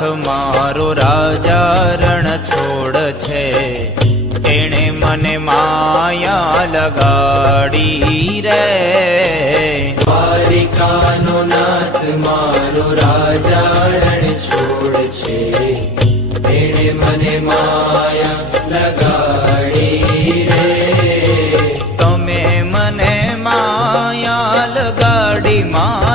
નાથ મારો રાજા રણ છોડ છે. એણે મને માયા લગાડી રે. દ્વારિકાનો નાથ મારો રાજા રણ છોડ છે. તેણે મને માયા લગાડી રે. તમે મને માયા લગાડી માં